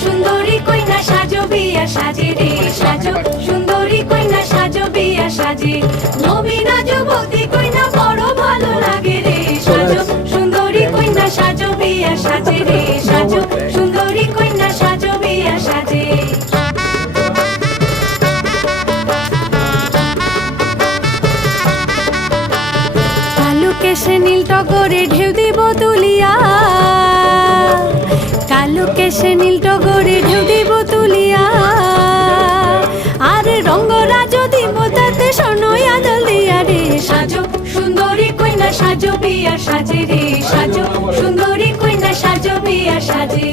সুন্দরী কইনা সাজো বিয়া সাজে রে সাজো সুন্দরী কইনা সাজো বিয়া সাজে নবীনা যুবতী কইনা বড় ভালো লাগে রে সাজো সুন্দরী কইনা সাজো বিয়া সাজে রে সাজো সুন্দরী কইনা সাজো বিয়া সাজে কালো কেশে নীল টগরে ঢেউ দিব তুলিয়া কালো কেশে নীল টগরে ঢেউ দিব তুলিয়া আরে রঙ্গরাজ দিব তাতে সোনই আদল দিয়া রে সাজো সুন্দরী কইনা সাজো বিয়া সাজে রে সাজো সুন্দরী কইনা সাজো বিয়া সাজে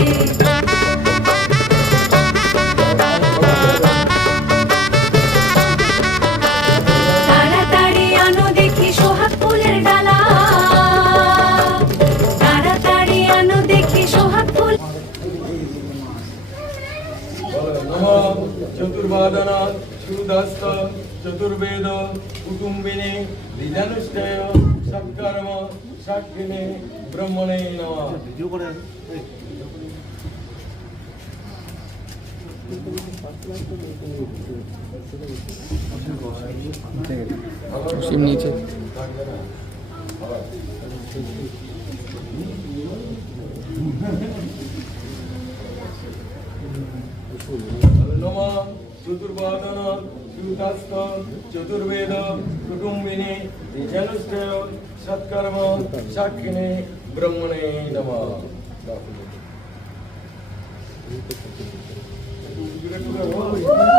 তাড়াতাড়ি আনো দেখি সোহাগ ফুলের ডালা তাড়াতাড়ি আনো দেখি সোহাগ ফুল চতুর্বাদন সুদস্ত চতুর্বেদ কুটুম্বিনী বিধানুষ্ঠেয় সৎকর্ম সাক্ষিণে ব্রহ্মণে নমঃ। নিচে নমঃ চতুর্বাদন সুদস্ত চতুর্বেদ কুটুম্বিনী বিধানুষ্ঠেয় সৎকর্ম সাক্ষিণে ব্রহ্মণে নমঃ। Thank you.